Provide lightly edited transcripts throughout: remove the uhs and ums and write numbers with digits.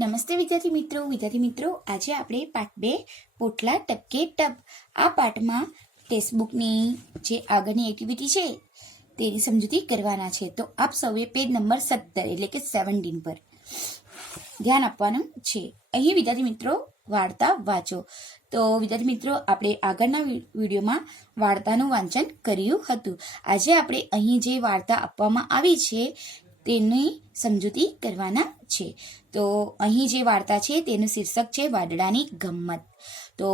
નમસ્તે વિદ્યાર્થી મિત્રો આજે આપણે પાઠ 2 પોટલા ટપકે ટપ આ પાઠમાં ટેક્સ્ટબુકની જે આગળની એક્ટિવિટી છે તેની સમજૂતી કરવાના છે। તો આપ સૌએ પેજ નંબર 17 એટલે કે 17 પર ધ્યાન આપવાનું છે। અહીં વિદ્યાર્થી મિત્રો વાર્તા વાંચો। તો વિદ્યાર્થી મિત્રો આપણે આગળના વિડીયોમાં વાર્તાનું વાંચન કર્યું હતું। આજે આપણે અહીં જે વાર્તા આપવામાં આવી છે તેની સમજૂતી કરવાના છે। तो અહીં જે વાર્તા છે તેનું શીર્ષક છે વાદળાની ગમ્મત। तो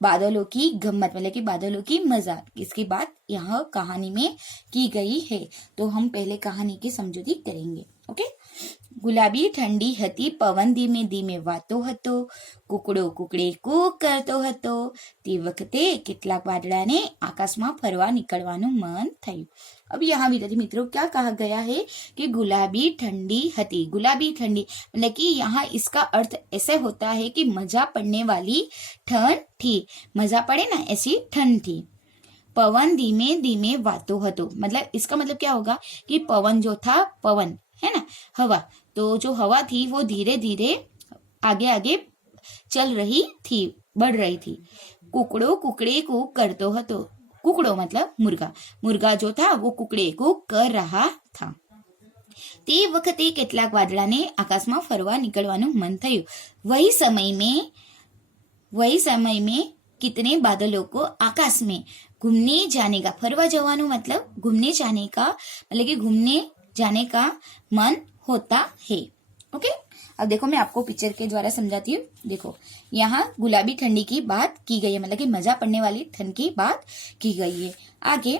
बादलों की गम्मत मतलब कि बादलों की मजाक, इसकी बात यहाँ कहानी में की गई है। तो हम पहले कहानी की समझौती करेंगे। ओके। गुलाबी ठंडी हती, पवन धीमे धीमे वातो हतो, कुकड़ो कुकड़े कूक करतो हतो। તે વખતે કેટલાક વાદળાને આકાશમાં ફરવા નીકળવાનું મન થયું। अब यहाँ विद्यार्थी मित्रों क्या कहा गया है कि गुलाबी ठंडी हती। गुलाबी ठंडी मतलब कि यहाँ इसका अर्थ ऐसे होता है कि मजा पड़ने वाली ठंड थी, मजा पड़े ना ऐसी ठंड थी। पवन धीमे धीमे वातो हतो मतलब इसका मतलब क्या होगा कि पवन जो था, पवन है ना हवा, तो जो हवा थी वो धीरे धीरे आगे आगे चल रही थी, बढ़ रही थी। कुकड़ो कुकड़े कूक करतो हतो, कुकड़ो मतलब मुर्गा, मुर्गा जो था वो कुकड़े कूक कर रहा था। તે વખતે કેટલાક વાદળાને આકાશમાં ફરવા નીકળવાનું મન થયું। वही समय में कितने बादलों को आकाश में घूमने जाने का, फरवा जवानु मतलब घूमने जाने का, मतलब कि घूमने जाने का मन होता है। ओके। अब देखो मैं आपको पिक्चर के द्वारा समझाती हूँ। देखो यहाँ गुलाबी ठंडी की बात की गई है, मतलब कि मजा पड़ने वाली ठंड की बात की गई है। आगे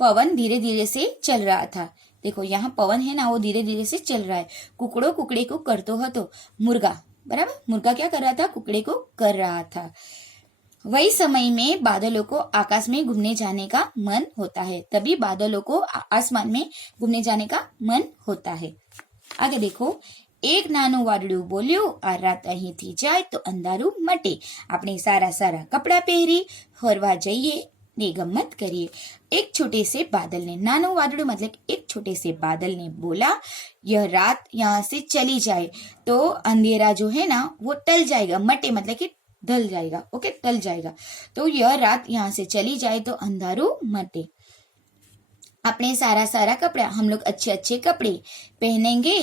पवन धीरे धीरे से चल रहा था। देखो यहाँ पवन है ना वो धीरे धीरे से चल रहा है। कुकड़ो कुकड़े को करतो हतो, मुर्गा बराबर, मुर्गा क्या कर रहा था, कुकड़े को कर रहा था। वही समय में बादलों को आकाश में घूमने जाने का मन होता है, तभी बादलों को आसमान में घूमने जाने का मन होता है। आगे देखो, एक नानु वादळू बोल्यो, आ रात અહીંથી જાય તો અંધારું મટે, આપણે સારા સારા કપડા પહેરી ફરવા જઈએ ने गम्मत करिए। एक छोटे से बादल ने, नानो वादळू मतलब एक छोटे से बादल ने बोला, यह रात यहाँ से चली जाए तो अंधेरा जो है ना वो टल जाएगा, मटे मतलब कि ढल जाएगा। ओके, टल जाएगा। तो यह रात यहाँ से चली जाए तो अंधारू मटे, अपने सारा सारा कपड़ा, हम लोग अच्छे अच्छे कपड़े पहनेंगे,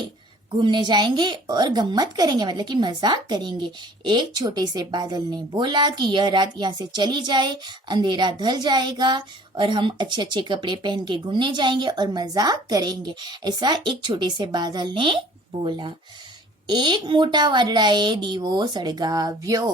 घूमने जाएंगे और गम्मत करेंगे मतलब कि मजाक करेंगे। एक छोटे से बादल ने बोला कि यह रात यहाँ से चली जाए, अंधेरा ढल जाएगा और हम अच्छे अच्छे कपड़े पहन के घूमने जाएंगे और मजाक करेंगे। ऐसा एक छोटे से बादल ने बोला। एक मोटा वादळाए दीवो सळगाव्यो।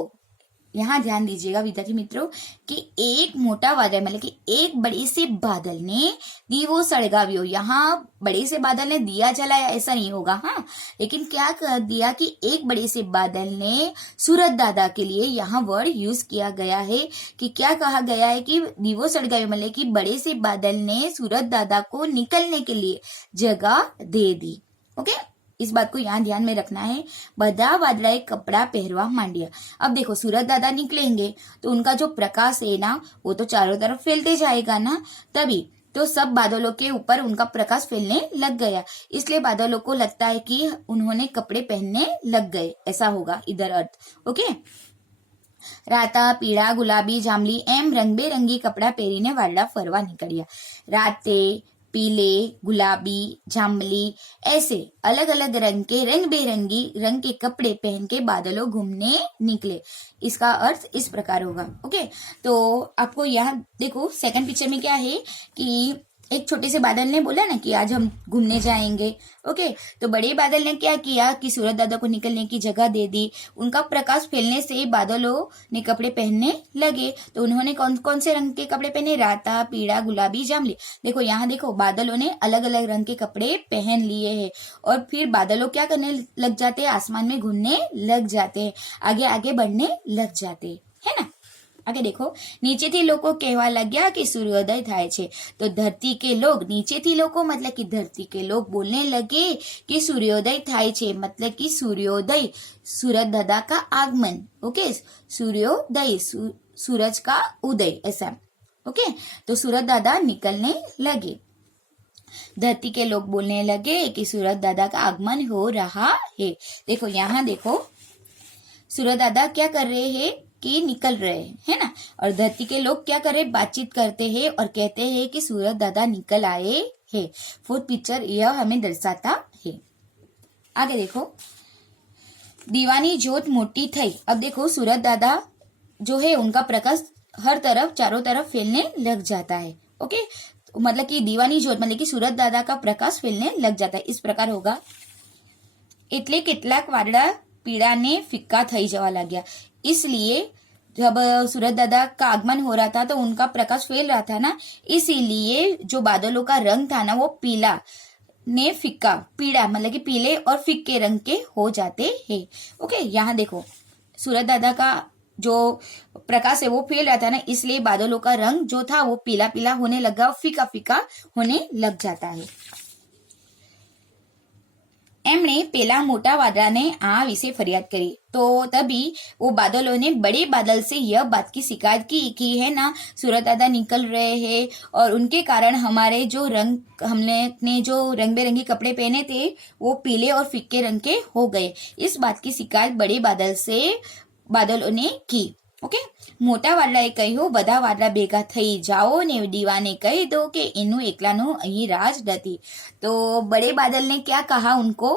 यहाँ ध्यान दीजिएगा विद्यार्थी मित्रों कि एक मोटा वादळ मतलब कि एक बड़े से बादल ने दीवो सळगाव्यो, यहाँ बड़े से बादल ने दिया जलाया ऐसा नहीं होगा, हाँ, लेकिन क्या कर दिया कि एक बड़े से बादल ने सूरज दादा के लिए यहाँ वर्ड यूज किया गया है कि क्या कहा गया है कि दीवो सळगाव्यो मतलब कि बड़े से बादल ने सूरज दादा को निकलने के लिए जगह दे दी। ओके, इस बात को यहाँ ध्यान में रखना है। बधा वादळाए कपड़ा पहरवा मांडिया। अब देखो सूरज दादा निकलेंगे तो उनका जो प्रकाश है ना वो तो चारों तरफ फैलते जाएगा ना, तभी तो सब बादलों के ऊपर उनका प्रकाश फैलने लग गया, इसलिए बादलों को लगता है कि उन्होंने कपड़े पहनने लग गए, ऐसा होगा इधर अर्थ। ओके। राता पीड़ा गुलाबी जांबली एम रंगबेरंगी कपड़ा पहरीने वादळा फरवा निकळ्या। राते पीले गुलाबी जांबली ऐसे अलग अलग रंग के रंग बेरंगी रंग के कपड़े पहन के बादलों घूमने निकले। इसका अर्थ इस प्रकार होगा। ओके, तो आपको यहाँ देखो सेकंड पिक्चर में क्या है कि एक छोटे से बादल ने बोला ना कि आज हम घूमने जाएंगे। ओके, तो बड़े बादल ने क्या किया कि सूरज दादा को निकलने की जगह दे दी। उनका प्रकाश फैलने से बादलों ने कपड़े पहनने लगे, तो उन्होंने कौन कौन से रंग के कपड़े पहने, राता पीड़ा गुलाबी जांबली। देखो यहाँ देखो बादलों ने अलग अलग रंग के कपड़े पहन लिए हैं और फिर बादलों क्या करने लग जाते हैं, आसमान में घूमने लग जाते हैं, आगे आगे बढ़ने लग जाते है ना। आगे देखो, નીચેથી લોકો કહેવા લગ્યા कि सूर्योदय થાય છે, तो धरती के लोग, नीचेથી લોકો मतलब कि धरती के लोग बोलने लगे कि सूर्योदय થાય છે, मतलब कि सूर्योदय सूरज दादा का आगमन। ओके, सूर्योदय सूरज का उदय ऐसा। ओके, तो सूरज दादा निकलने लगे। धरती के लोग बोलने लगे कि सूरज दादा का आगमन हो रहा है। देखो यहाँ देखो, सूरज दादा क्या कर रहे हैं कि निकल रहे हैं, है ना। और धरती के लोग क्या कर रहे, बातचीत करते हैं और कहते हैं कि सूरज दादा निकल आए हैं। फोर्थ पिक्चर यह हमें दर्शाता है। आगे देखो, दीवानी ज्योत मोटी थई। अब देखो सूरज दादा जो है उनका प्रकाश हर तरफ चारों तरफ फैलने लग जाता है। ओके, मतलब कि दीवानी ज्योत मतलब कि सूरज दादा का प्रकाश फैलने लग जाता है। इस प्रकार होगा, એટલે કેટલાક વાદળા પીળાને ફિક્કા થઈ જવા लाग्या। इसलिए जब सूरज दादा का आगमन हो रहा था तो उनका प्रकाश फैल रहा था ना, इसीलिए जो बादलों का रंग था ना वो पीला ने फिक्का, पीला मतलब कि पीले और फिक्के रंग के हो जाते हैं। ओके, यहाँ देखो सूरज दादा का जो प्रकाश है वो फैल रहा था ना, इसलिए बादलों का रंग जो था वो पीला पीला होने लगा, फीका फीका होने लग जाता है। एमणे पेला मोटा वादळाने आ विषे फरियाद करी, तो तभी वो बादलों ने बड़े बादल से यह बात की शिकायत की है ना, सूरज दादा निकल रहे हैं और उनके कारण हमारे जो रंग, हमने जो रंग बिरंगे कपड़े पहने थे वो पीले और फिक्के रंग के हो गए। इस बात की शिकायत बड़े बादल से बादलों ने की। ओके, मोटा वादળાએ કહ્યું બધા વાદળા ભેગા થઈ જાઓ ને દીવાને કહી દો કે એનું એકલાનું અહીં રાજ નથી। तो बड़े बादल ने क्या कहा उनको,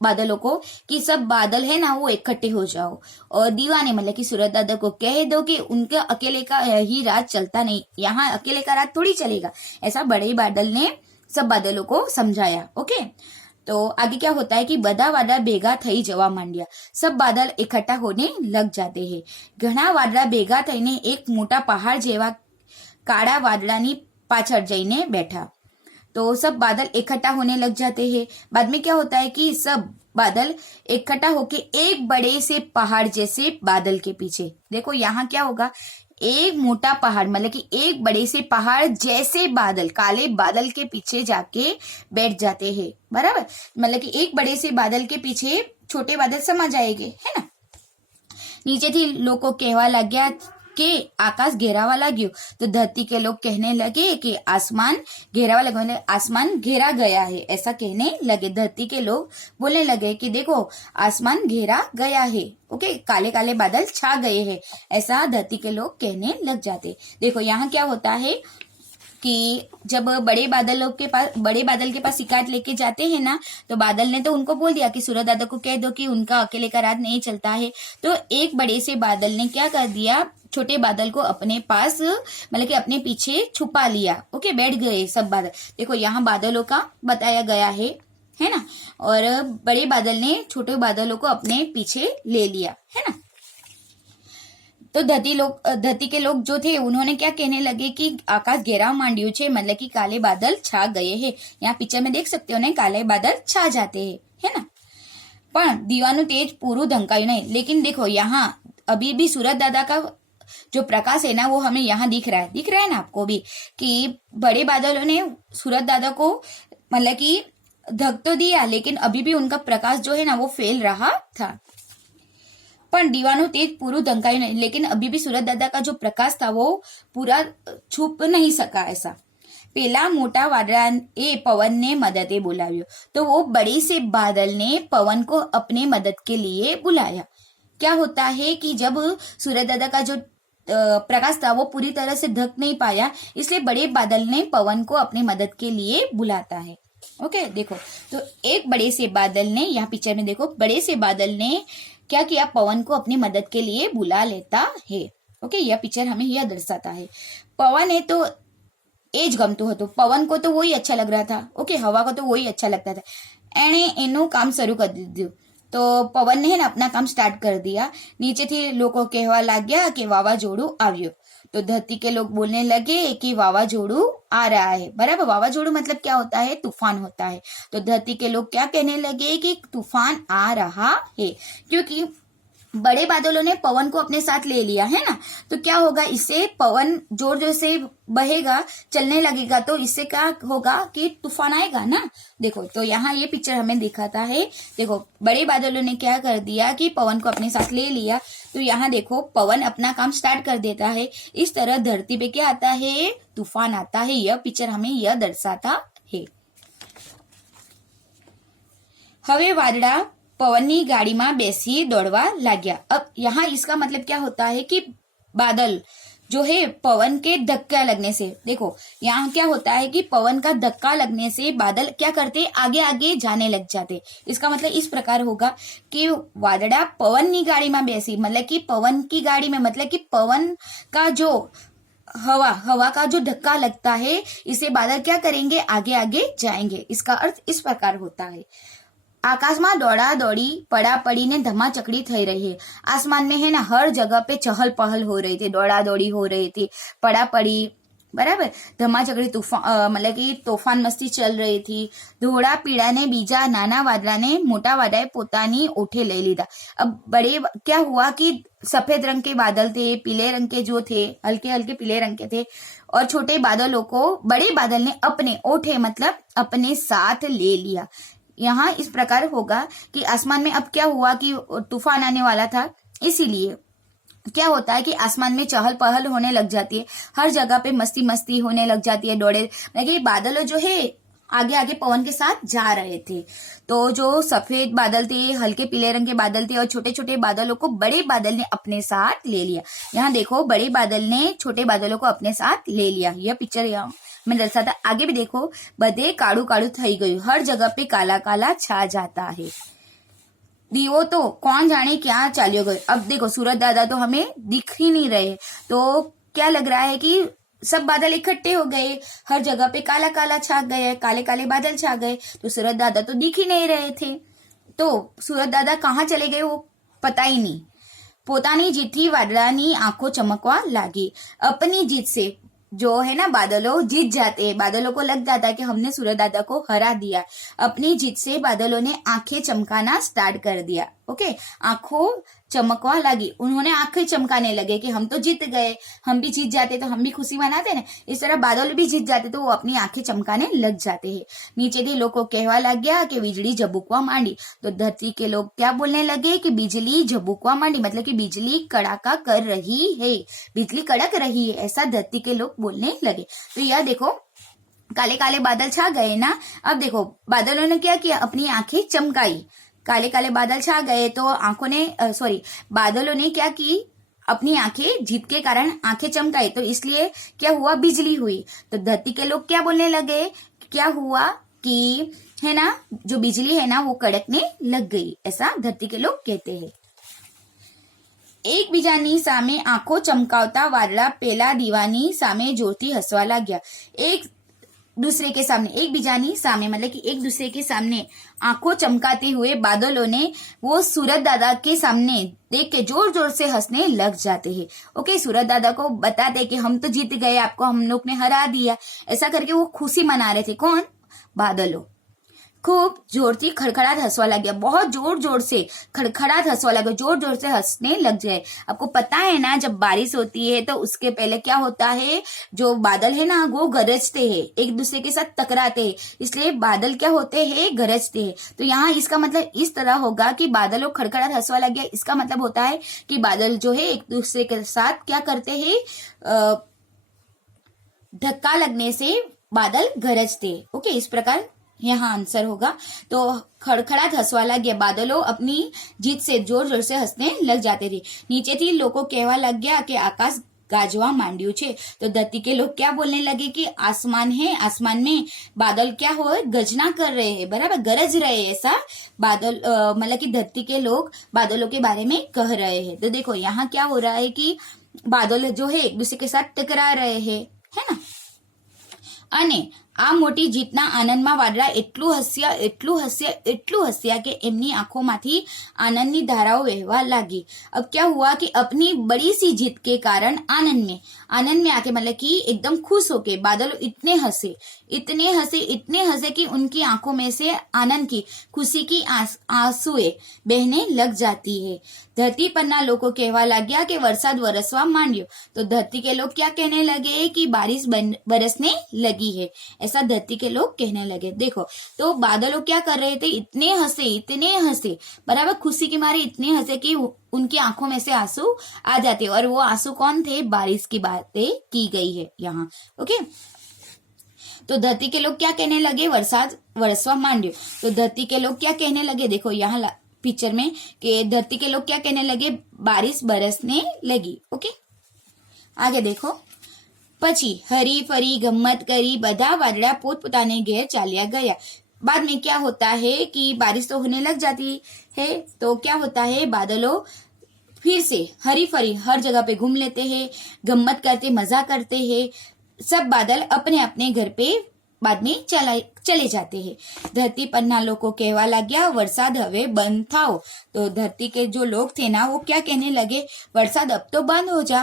बादलों को, कि सब बादल है ना वो इकट्ठे हो जाओ और दीवाने मतलब कि सूरज दादा को कह दो कि उनके अकेले का ही राज चलता नहीं, यहाँ अकेले का राज थोड़ी चलेगा। ऐसा बड़े बादल ने सब बादलों को समझाया। ओके, तो आगे क्या होता है कि बधा वादळा भेगा थई जवा માંડ્યા, सब बादल इकट्ठा होने लग जाते हैं। घણા वादळा भेगा थईने एक मोटा पहाड़ जेवा काळा वादळानी पाछળ जईने बैठा। तो सब बादल इकट्ठा होने लग जाते हैं। बाद में क्या होता है कि सब बादल इकट्ठा होके एक बड़े से पहाड़ जैसे बादल के पीछे, देखो यहाँ क्या होगा, एक मोटा पहाड़ मतलब कि एक बड़े से पहाड़ जैसे बादल, काले बादल के पीछे जाके बैठ जाते हैं। बराबर, मतलब कि एक बड़े से बादल के पीछे छोटे बादल समा जाएंगे, है ना। नीचे थी लोगों कहवा लाग्या कि आकाश घेरावा लाग्यो, तो धरती के लोग कहने लगे कि आसमान घेरावा लगा, मतलब आसमान घेरा गया है, ऐसा कहने लगे। धरती के लोग बोलने लगे कि देखो आसमान घेरा गया है। ओके, काले काले बादल छा गए हैं, ऐसा धरती के लोग कहने लग जाते। देखो यहाँ क्या होता है कि जब बड़े बादलों के पास, बड़े बादल के पास शिकायत लेके जाते हैं ना, तो बादल ने तो उनको बोल दिया कि सूरज दादा को कह दो कि उनका अकेले का राज नहीं चलता है। तो एक बड़े से बादल ने क्या कर दिया, छोटे बादल को अपने पास मतलब कि अपने पीछे छुपा लिया। ओके, बैठ गए सब बादल। देखो यहाँ बादलों का बताया गया है ना, और बड़े बादल ने छोटे बादलों को अपने पीछे ले लिया, है ना। तो धरती के लोग जो थे उन्होंने क्या कहने लगे कि आकाश घेरा માંડ્યું છે, मतलब कि काले बादल छा गए हैं। यहाँ पिक्चर में देख सकते हो ना, काले बादल छा जाते हैं, है ना। पर दीवाનું तेज पूરું ढंकाયું नहीं। लेकिन देखो यहाँ अभी भी सूरज दादा का जो प्रकाश है ना वो हमें यहाँ दिख रहा है ना आपको भी, कि बड़े बादलों ने सूरज दादा को मतलब कि ढक तो दिया, लेकिन अभी भी उनका प्रकाश जो है ना वो फैल रहा था। पर दीवानो तेज पूरू ढंकाई नहीं, लेकिन अभी भी सूरज दादा का जो प्रकाश था वो पूरा छुप नहीं सका। ऐसा पेला मोटा वादळा ए पवन ने मददे बुलाव्यो, तो वो बड़े से बादल ने पवन को अपने मदद के लिए बुलाया। क्या होता है कि जब सूरज दादा का जो प्रकाश था वो पूरी तरह से ढक नहीं पाया, इसलिए बड़े बादल ने पवन को अपनी मदद के लिए बुलाता है। ओके, देखो तो एक बड़े से बादल ने, यहाँ पिक्चर में देखो, बड़े से बादल ने क्या किया, पवन को अपनी मदद के लिए बुला लेता है। ओके, यह पिक्चर हमें यह दर्शाता है। पवन है तो एज गमतो हतो, पवन को तो वही अच्छा लग रहा था। ओके, हवा को तो वही अच्छा लगता था। एने एनु काम शुरू कर दीधुं, तो पवन ने अपना काम स्टार्ट कर दिया। नीचे थी लोगों कहवा लाग्या कि वावाझोड़ू આવ્યો, तो धरती के लोग बोलने लगे कि वावाझोड़ू आ रहा है। बराबर, वावाझोड़ू मतलब क्या होता है, तूफान होता है। तो धरती के लोग क्या कहने लगे कि तूफान आ रहा है, क्योंकि बड़े बादलों ने पवन को अपने साथ ले लिया है ना। तो क्या होगा, इससे पवन जोर जोर से बहेगा, चलने लगेगा, तो इससे क्या होगा कि तूफान आएगा ना। देखो तो यहाँ ये पिक्चर हमें दिखाता है। देखो बड़े बादलों ने क्या कर दिया कि पवन को अपने साथ ले लिया, तो यहाँ देखो पवन अपना काम स्टार्ट कर देता है। इस तरह धरती पे क्या आता है, तूफान आता है। यह पिक्चर हमें यह दर्शाता है। હવે વાદળા પવનની ગાડીમાં બેસી દોડવા लाग्या। अब यहाँ इसका मतलब क्या होता है कि बादल जो है पवन के धक्का लगने से, देखो यहाँ क्या होता है कि पवन का धक्का लगने से बादल क्या करते, आगे आगे जाने लग जाते। इसका मतलब इस प्रकार होगा कि वादड़ा पवन की गाड़ी में बैसी, मतलब कि पवन की गाड़ी में, मतलब कि पवन का जो हवा का जो धक्का लगता है, इसे बादल क्या करेंगे, आगे आगे जाएंगे। इसका अर्थ इस प्रकार होता है। आकाशમાં દોડા દોડી પડાપડી ने धमाचकड़ी થઈ रही है। आसमान में है ना हर जगह पे चहल पहल हो रही थी, दौड़ा दौड़ी हो रही थी, पड़ापड़ी, बराबर, धमाचकड़ी तूफान, मतलब कि तोफान मस्ती चल रही थी। धोड़ा पीड़ा ने बीजा नाना वादळा ने मोटा वादળાએ પોતાની ઓઠે લઈ લીધા। अब बड़े क्या हुआ कि सफेद रंग के बादल थे, पीले रंग के जो थे, हल्के हल्के पीले रंग के थे, और छोटे बादलों को बड़े बादल ने अपने ओठे मतलब अपने साथ ले लिया। यहाँ इस प्रकार होगा कि आसमान में अब क्या हुआ कि तूफान आने वाला था, इसीलिए क्या होता है कि आसमान में चहल पहल होने लग जाती है, हर जगह पे मस्ती मस्ती होने लग जाती है, दौड़े, लेकिन बादल जो है आगे आगे पवन के साथ जा रहे थे। तो जो सफेद बादल थे, हल्के पीले रंग के बादल थे, और छोटे छोटे बादलों को बड़े बादल ने अपने साथ ले लिया। यहाँ देखो, बड़े बादल ने छोटे बादलों को अपने साथ ले लिया। यह पिक्चर यहाँ मैं दर्शाता। आगे भी देखो, बधे काड़ू काड़ू थई गયું, हर जगह पे काला काला छा जाता है। दीवो तो कौन जाने क्या चालियो गयो। अब देखो, सूरज दादा तो हमें दिख ही नहीं रहे, तो क्या लग रहा है कि सब बादल इकट्ठे हो गए, हर जगह पे काला काला छा गए, काले काले बादल छा गए, तो सूरज दादा तो दिख ही नहीं रहे थे। तो सूरज दादा कहाँ चले गए वो पता ही नहीं। પોતાની જીતથી વાદળાની આંખો ચમકવા લાગી। अपनी जीत से जो है ना बादलों जीत जाते हैं, बादलों को लग जाता है कि हमने सूरज दादा को हरा दिया। अपनी जीत से बादलों ने आंखें चमकाना स्टार्ट कर दिया। ओके, आंखों चमकवा लगी, उन्होंने आंखें चमकाने लगे कि हम तो जीत गए, हम भी जीत जाते तो हम भी खुशी मनाते ना, इस तरह बादल भी जीत जाते तो वो अपनी आंखें चमकाने लग जाते हैं। नीचे के लोग को कहवा लग गया कि बिजली झबूकवा मांडी, तो धरती के लोग क्या बोलने लगे कि बिजली झबूकवा मांडी, मतलब कि बिजली कड़ाका कर रही है, बिजली कड़क रही है, ऐसा धरती के लोग बोलने लगे। तो यह देखो, काले काले बादल छा गए ना। अब देखो, बादलों ने क्या किया, अपनी आंखें चमकाई। काले काले बादल छा गए तो आंखों ने बादलों ने क्या की, अपनी आंखें जीत के कारण आंखें चमकाई, तो इसलिए क्या हुआ, बिजली हुई। तो धरती के लोग क्या बोलने लगे, क्या हुआ कि है ना जो बिजली है ना वो कड़कने लग गई, ऐसा धरती के लोग कहते हैं। એકબીજાની સામે આંખો ચમકાવતા વાદળા પેલા દીવાની સામે જોરથી હસવા लाग्या। एक दूसरे के सामने, एक बीजानी सामने मतलब कि एक दूसरे के सामने आंखों चमकाते हुए बादलों ने वो सूरज दादा के सामने देख के जोर जोर से हंसने लग जाते हैं। ओके, सूरज दादा को बताते कि हम तो जीत गए, आपको हम लोग ने हरा दिया, ऐसा करके वो खुशी मना रहे थे। कौन, बादलों। खूब जोर से खड़खड़ाट हंसवा लग गया, बहुत जोर जोर से खड़खड़ाट हंसवा लग गया, जोर जोर से हंसने लग जाए। आपको पता है ना, जब बारिश होती है तो उसके पहले क्या होता है, जो बादल है ना वो गरजते हैं, एक दूसरे के साथ टकराते हैं, इसलिए बादल क्या होते हैं, गरजते हैं। तो यहाँ इसका मतलब इस तरह होगा कि बादलों खड़खड़ाट हंसवा लग गया, इसका मतलब होता है कि बादल जो है एक दूसरे के साथ क्या करते हैं, धक्का लगने से बादल गरजते। ओके, इस प्रकार यहाँ आंसर होगा। तो खड़खड़ाट हंसवा लग गया, बादलों अपनी जीत से जोर जोर से हंसने लग जाते थे। नीचे थी लोगों कहवा लग गया कि आकाश गाजवा मांड्યું છે। तो धरती के लोग क्या बोलने लगे कि आसमान है, आसमान में बादल क्या हो, गजना कर रहे हैं, बराबर, गरज रहे हैं, ऐसा बादल मतलब कि धरती के लोग बादलों के बारे में कह रहे हैं। तो देखो यहाँ क्या हो रहा है कि बादल जो है एक दूसरे के साथ टकरा रहे हैं, है ना। અને આ મોટી જીતના આનંદમાં વાદળા એટલું હસ્યા કે એમની આંખોમાંથી આનંદની धाराओं વહેવા लागी। अब क्या हुआ कि अपनी बड़ी सी जीत के कारण आनंद में आके मतलब कि एकदम खुश होके बादल इतने हंसे कि उनकी आंखों में से आनंद की, खुशी की आंसुएं बहने लग जाती है। धरती पરના લોકો કહેવા લાગ્યા કે વરસાદ વરસવા માંડ્યો। तो धरती के लोग क्या कहने लगे कि बारिश बरसने लगी है, ऐसा धरती के लोग कहने लगे। देखो, तो बादलों क्या कर रहे थे, इतने हंसे, बराबर, खुशी के मारे इतने हंसे कि उनकी आंखों में से आंसू आ जाते, और वो आंसू कौन थे, बारिश की बातें की गई है यहाँ। ओके, तो धरती के लोग क्या कहने लगे, वरसाद वरसवा मांड्यो। तो धरती के लोग क्या कहने लगे, देखो यहाँ पिक्चर में कि धरती के लोग क्या कहने लगे, बारिश बरसने लगी। ओके, आगे देखो। પછી હરી ફરી ગમ્મત કરી બધા વાદળા પોતપોતાને ઘેર ચાલ્યા ગયા। बाद में क्या होता है कि बारिश तो होने लग जाती है, तो क्या होता है, बादलों फिर से हरी फरी हर जगह पे घूम लेते हैं, गम्मत करते, मजा करते हैं। सब बादल अपने अपने घर पे बाद में चले जाते हैं। धरती पરના લોકો કહેવા लाग्या वरसाद हवे बंद थाओ। तो धरती के जो लोग थे ना, वो क्या कहने लगे, वरसाद अब तो बंद हो जा,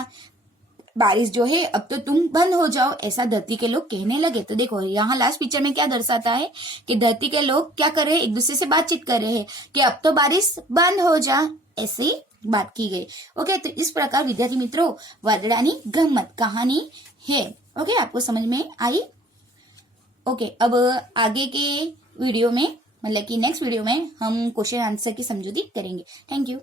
बारिश जो है अब तो तुम बंद हो जाओ, ऐसा धरती के लोग कहने लगे। तो देखो यहाँ लास्ट पिक्चर में क्या दर्शाता है कि धरती के लोग क्या कर रहे हैं, एक दूसरे से बातचीत कर रहे हैं कि अब तो बारिश बंद हो जा, ऐसी बात की गई। ओके, तो इस प्रकार विद्यार्थी मित्रों वादळानी गम्मत कहानी है। ओके, आपको समझ में आई। ओके, अब आगे के वीडियो में, मतलब कि नेक्स्ट वीडियो में हम क्वेश्चन आंसर की समझौती करेंगे। Thank you.